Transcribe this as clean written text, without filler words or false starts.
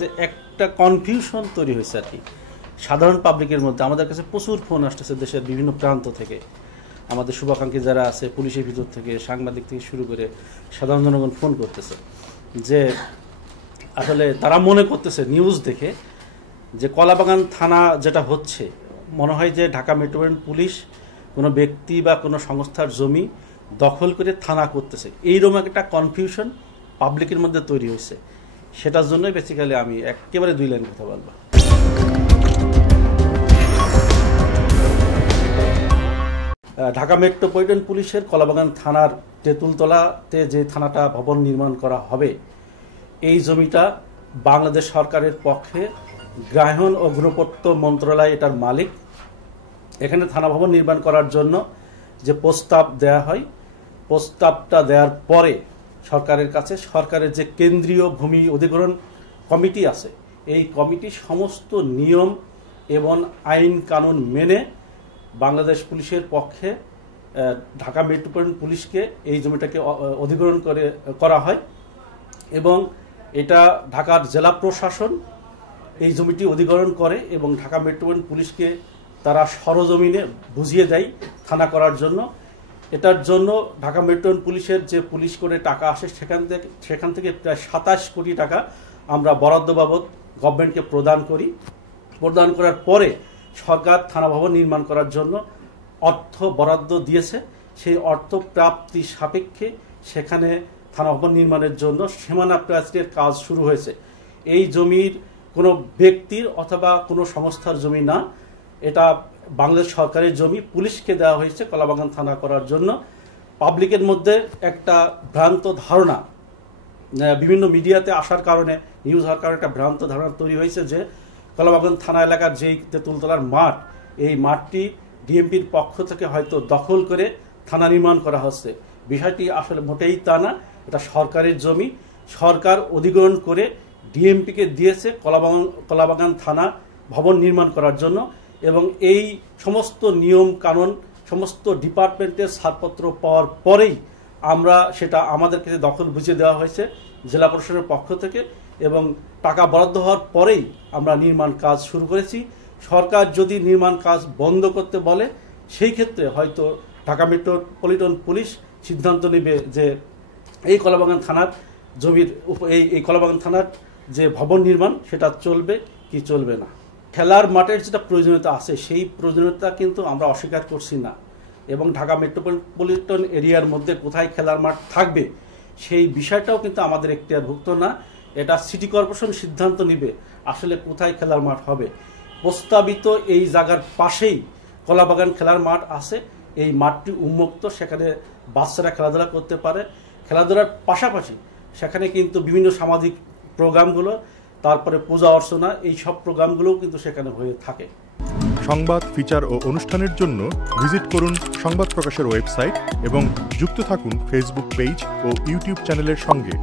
একটা কনফিউশন তৈরি হয়েছে আর কি সাধারণ পাবলিকের মধ্যে। আমাদের কাছে প্রচুর ফোন আসতেছে দেশের বিভিন্ন প্রান্ত থেকে, আমাদের শুভাকাঙ্ক্ষী যারা আছে, পুলিশের ভিতর থেকে, সাংবাদিক থেকে শুরু করে সাধারণ জনগণ ফোন করতেছে যে আসলে তারা মনে করতেছে নিউজ দেখে যে কলাবাগান থানা যেটা হচ্ছে, মনে হয় যে ঢাকা মেট্রোপলিটন পুলিশ কোনো ব্যক্তি বা কোনো সংস্থার জমি দখল করে থানা করতেছে, এইরকম একটা কনফিউশন পাবলিকের মধ্যে তৈরি হয়েছে। সেটার জন্যই বেসিক্যালি আমি একেবারে দুই লাইন কথা বলবো। ঢাকা মেট্রোপলিটন পুলিশের কলাবাগান থানার তেঁতুলতলাতে যে থানাটা ভবন নির্মাণ করা হবে, এই জমিটা বাংলাদেশ সরকারের পক্ষে গ্রাহণ ও গণপূর্ত মন্ত্রণালয় এটার মালিক। এখানে থানা ভবন নির্মাণ করার জন্য যে প্রস্তাব দেয়া হয়, প্রস্তাবটা দেওয়ার পরে সরকারের কাছে সরকারের যে কেন্দ্রীয় ভূমি অধিগ্রহণ কমিটি আছে, এই কমিটি সমস্ত নিয়ম এবং আইন কানুন মেনে বাংলাদেশ পুলিশের পক্ষে ঢাকা মেট্রোপলিটন পুলিশকে এই জমিটাকে অধিগ্রহণ করা হয় এবং এটা ঢাকার জেলা প্রশাসন এই জমিটি অধিগ্রহণ করে এবং ঢাকা মেট্রোপলিটন পুলিশকে তারা সরজমিনে বুঝিয়ে দেয় থানা করার জন্য। এটার জন্য ঢাকা মেট্রোপলিটন পুলিশের যে পুলিশ করে টাকা আসে সেখান থেকে প্রায় ২৭ কোটি টাকা আমরা বরাদ্দ বাবদ গভর্নমেন্টকে প্রদান করি। প্রদান করার পরে সরকার থানা ভবন নির্মাণ করার জন্য অর্থ বরাদ্দ দিয়েছে। সেই অর্থ প্রাপ্তি সাপেক্ষে সেখানে থানা ভবন নির্মাণের জন্য সীমানা প্রাচীরের কাজ শুরু হয়েছে। এই জমির কোনো ব্যক্তির অথবা কোনো সংস্থার জমি না, এটা বাংলাদেশ সরকারের জমি পুলিশকে দেওয়া হয়েছে কলাবাগান থানা করার জন্য। পাবলিকের মধ্যে একটা ভ্রান্ত ধারণা বিভিন্ন মিডিয়াতে আসার কারণে, নিউজ হওয়ার কারণে একটা ভ্রান্ত ধারণা তৈরি হয়েছে যে কলাবাগান থানা এলাকার যেই তেঁতুলতলার মাঠ, এই মাঠটি ডিএমপির পক্ষ থেকে হয়তো দখল করে থানা নির্মাণ করা হচ্ছে। বিষয়টি আসলে মোটেই তা না, এটা সরকারের জমি। সরকার অধিগ্রহণ করে ডিএমপিকে দিয়েছে কলাবাগান থানা ভবন নির্মাণ করার জন্য এবং এই সমস্ত নিয়ম কানুন সমস্ত ডিপার্টমেন্টের ছাড়পত্র পাওয়ার পরেই আমরা সেটা আমাদের কাছে দখল বুঝিয়ে দেওয়া হয়েছে জেলা প্রশাসনের পক্ষ থেকে এবং টাকা বরাদ্দ হওয়ার পরেই আমরা নির্মাণ কাজ শুরু করেছি। সরকার যদি নির্মাণ কাজ বন্ধ করতে বলে, সেই ক্ষেত্রে হয়তো ঢাকা মেট্রোপলিটন পুলিশ সিদ্ধান্ত নেবে যে এই কলাবাগান থানার জমির এই কলাবাগান থানার যে ভবন নির্মাণ সেটা চলবে কি চলবে না। খেলার মাঠের যেটা প্রয়োজনীয়তা আছে, সেই প্রয়োজনীয়তা কিন্তু আমরা অস্বীকার করছি না এবং ঢাকা মেট্রোপলিটন এরিয়ার মধ্যে কোথায় খেলার মাঠ থাকবে সেই বিষয়টাও কিন্তু আমাদের এখতিয়ারভুক্ত না। এটা সিটি কর্পোরেশন সিদ্ধান্ত নেবে আসলে কোথায় খেলার মাঠ হবে। প্রস্তাবিত এই জায়গার পাশেই কলাবাগান খেলার মাঠ আছে, এই মাঠটি উন্মুক্ত, সেখানে বাচ্চারা খেলাধুলা করতে পারে। খেলাধুলার পাশাপাশি সেখানে কিন্তু বিভিন্ন সামাজিক প্রোগ্রামগুলো, তারপরে পূজা অর্চনা, এই সব প্রোগ্রামগুলোও কিন্তু সেখানে হয়ে থাকে। সংবাদ, ফিচার ও অনুষ্ঠানের জন্য ভিজিট করুন সংবাদ প্রকাশের ওয়েবসাইট এবং যুক্ত থাকুন ফেসবুক পেজ ও ইউটিউব চ্যানেলের সঙ্গে।